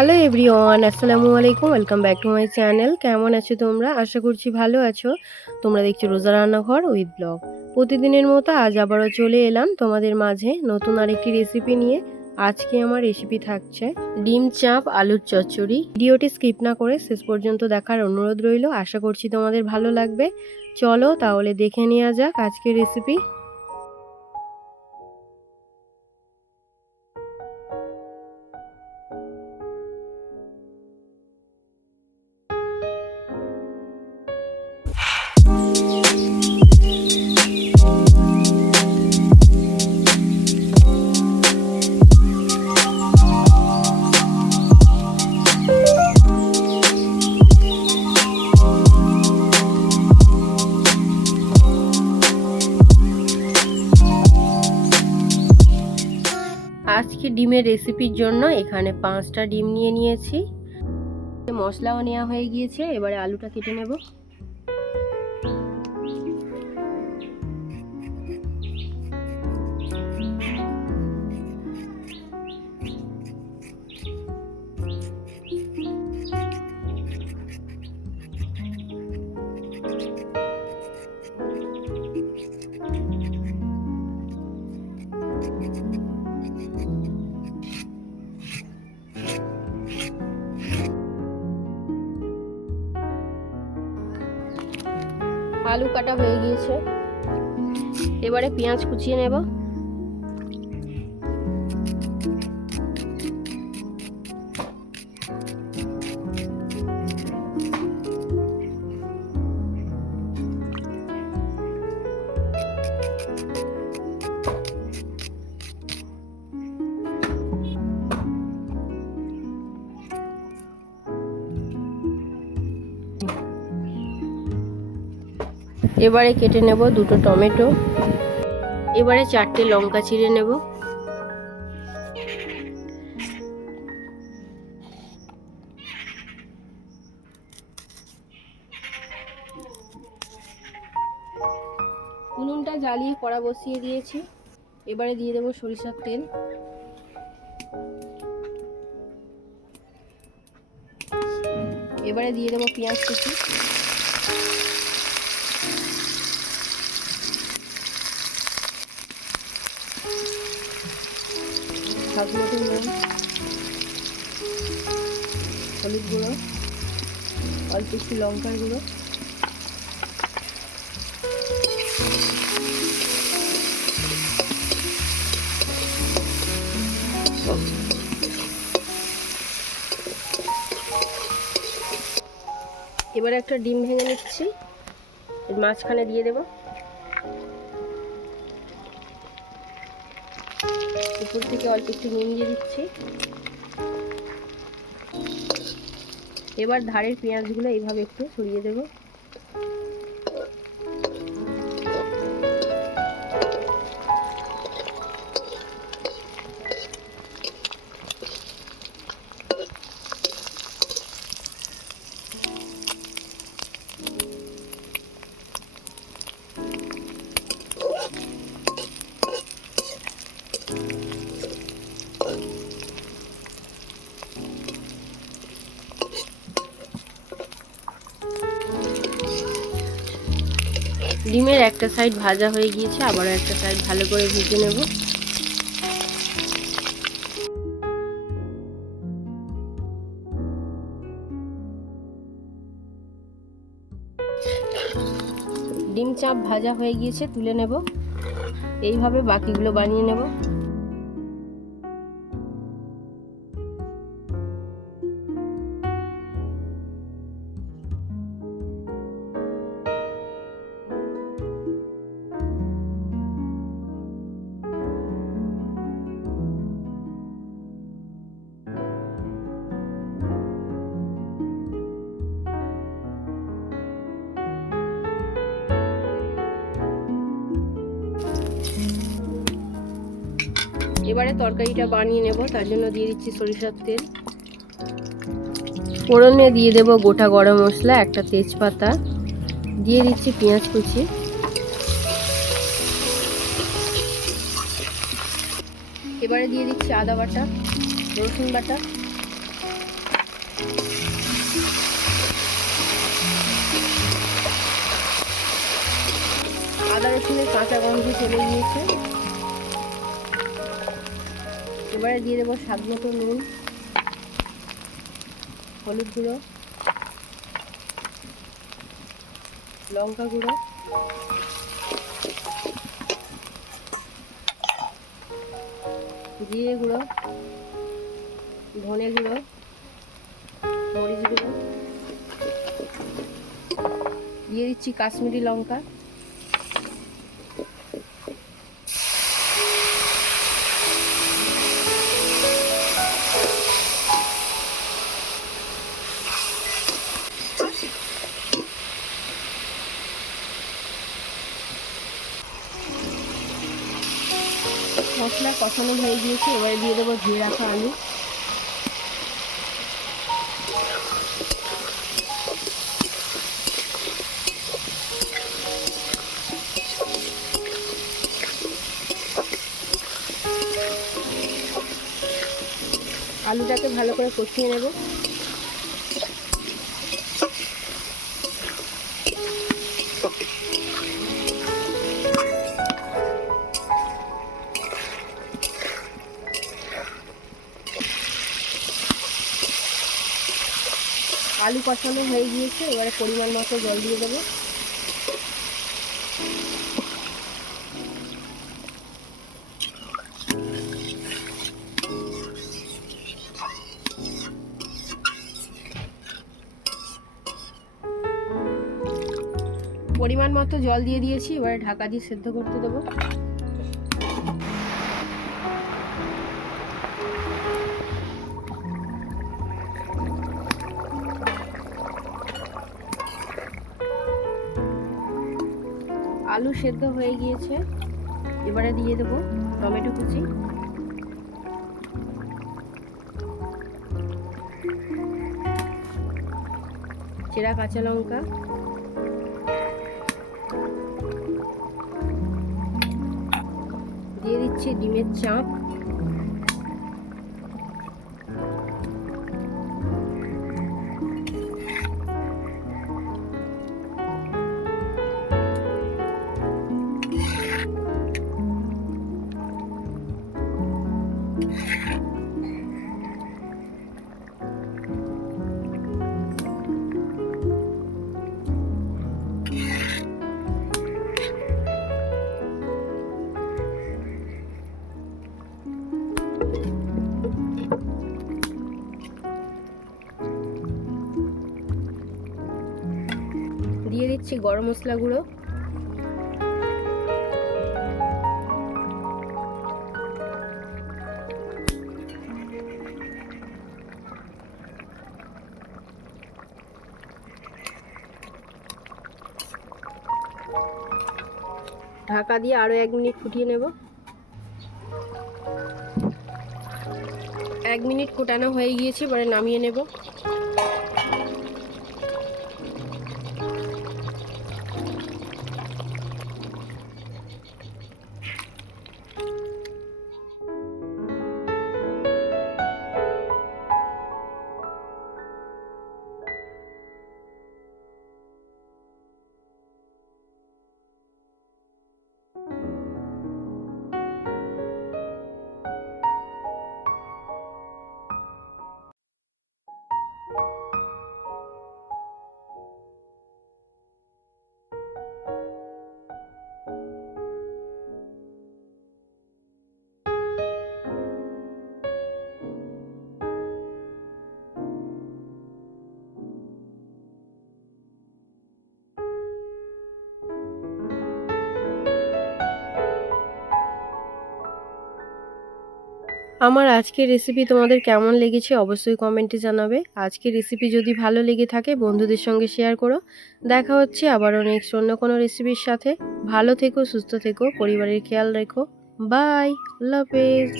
Hello everyone, আসসালামু আলাইকুম। Welcome back to my channel. কেমন আছো তোমরা? আশা করছি ভালো আছো। তোমরা দেখছো রোজা রান্নাঘর উইথ ব্লগ। প্রতিদিনের মতো আজ আবারও চলে এলাম তোমাদের মাঝে নতুন আরেকটি রেসিপি নিয়ে। আজকে আমার রেসিপি থাকছে ডিম চাপ আলুর চচ্চড়ি। ভিডিওটি স্কিপ না করে শেষ পর্যন্ত দেখার অনুরোধ রইল। আশা করছি তোমাদের ভালো লাগবে। চলো তাহলে দেখে নেওয়া যাক আজকের রেসিপি। আজকে ডিমের রেসিপির জন্য এখানে 5টা ডিম নিয়ে নিয়েছি। মশলাও নেওয়া হয়ে গিয়েছে। এবারে আলুটা কেটে নেব। আলু কাটা হয়ে গিয়েছে। এবারে পেঁয়াজ কুচিয়ে নেব। এবারে কেটে নেব 2টো টমেটো। এবারে 4টে লঙ্কা চিড়ে নেব। উনুনটা জ্বালিয়ে কড়া বসিয়ে দিয়েছি। এবারে দিয়ে দেব সরিষার তেল। এবারে দিয়ে দেব পেঁয়াজ কুচি। স্বাদ মতো নুন, হলুদ গুঁড়ো, অল্প একটু লঙ্কার গুঁড়ো। এবারে একটা ডিম ভেঙে নিচ্ছি, এর মাঝখানে দিয়ে দেব। উপর থেকে অল্প একটু নুন দিয়ে দিচ্ছি। এবার ধারের পেঁয়াজগুলো এইভাবে একটু ছড়িয়ে দেব। ডিমের একটা সাইড ভাজা হয়ে গিয়েছে, আবারও একটা সাইড ভালো করে ভেজে নেব। ডিম চাপ ভাজা হয়ে গিয়েছে, তুলে নেব। এইভাবে বাকিগুলো বানিয়ে নেব। এবারে তরকারিটা বানিয়ে নেব। তার জন্য দিয়ে দিচ্ছি সরিষার তেল। ফোড়নে দিয়ে দেব গোটা গরম মশলা, একটা তেজপাতা, দিয়ে দিচ্ছি পেঁয়াজ কুচি। এবারে দিয়ে দিচ্ছি আদা বাটা, রসুন বাটা, আদা রসুনের কাঁচা গন্ধ চলে গিয়েছে। এবারে দিয়ে দেবো স্বাদ মতো নুন, হলুদ গুঁড়ো, লঙ্কা গুঁড়ো, জিরে গুঁড়ো, ধনে গুঁড়ো, মরিচ গুঁড়ো, দিয়ে দিচ্ছি কাশ্মীরি লঙ্কা, মশলা কষানো হয়ে গিয়েছে। এবারে দিয়ে দেবো ধুয়ে রাখা আলু, আলুটাকে ভালো করে কষিয়ে নেব। আলু কষানো হয়ে গিয়েছে। এবারে পরিমাণ মতো জল দিয়ে দেবো। পরিমাণ মতো জল দিয়ে দিয়েছি। এবারে ঢাকা দিয়ে সেদ্ধ করতে দেবো। আলু সেদ্ধ হয়ে গিয়েছে। এবারে দিয়ে দেবো টমেটো কুচি, চেরা কাঁচা লঙ্কা, দিয়ে দিচ্ছি ডিমের চাপ, দিয়ে দিচ্ছি গরম মশলা গুঁড়ো, ঢাকা দিয়ে আরো 1 মিনিট ফুটিয়ে নেব। 1 মিনিট ফোটানো হয়ে গিয়েছে। এবারে নামিয়ে নেব। আমার আজকের রেসিপি তোমাদের কেমন লেগেছে অবশ্যই কমেন্টে জানাবে। আজকের রেসিপি যদি ভালো লেগে থাকে বন্ধুদের সঙ্গে শেয়ার করো। দেখা হচ্ছে আবারও নেক্সট অন্য কোনো রেসিপির সাথে। ভালো থেকো, সুস্থ থেকো, পরিবারের খেয়াল রেখো। বাই, আল্লাহ হাফেজ।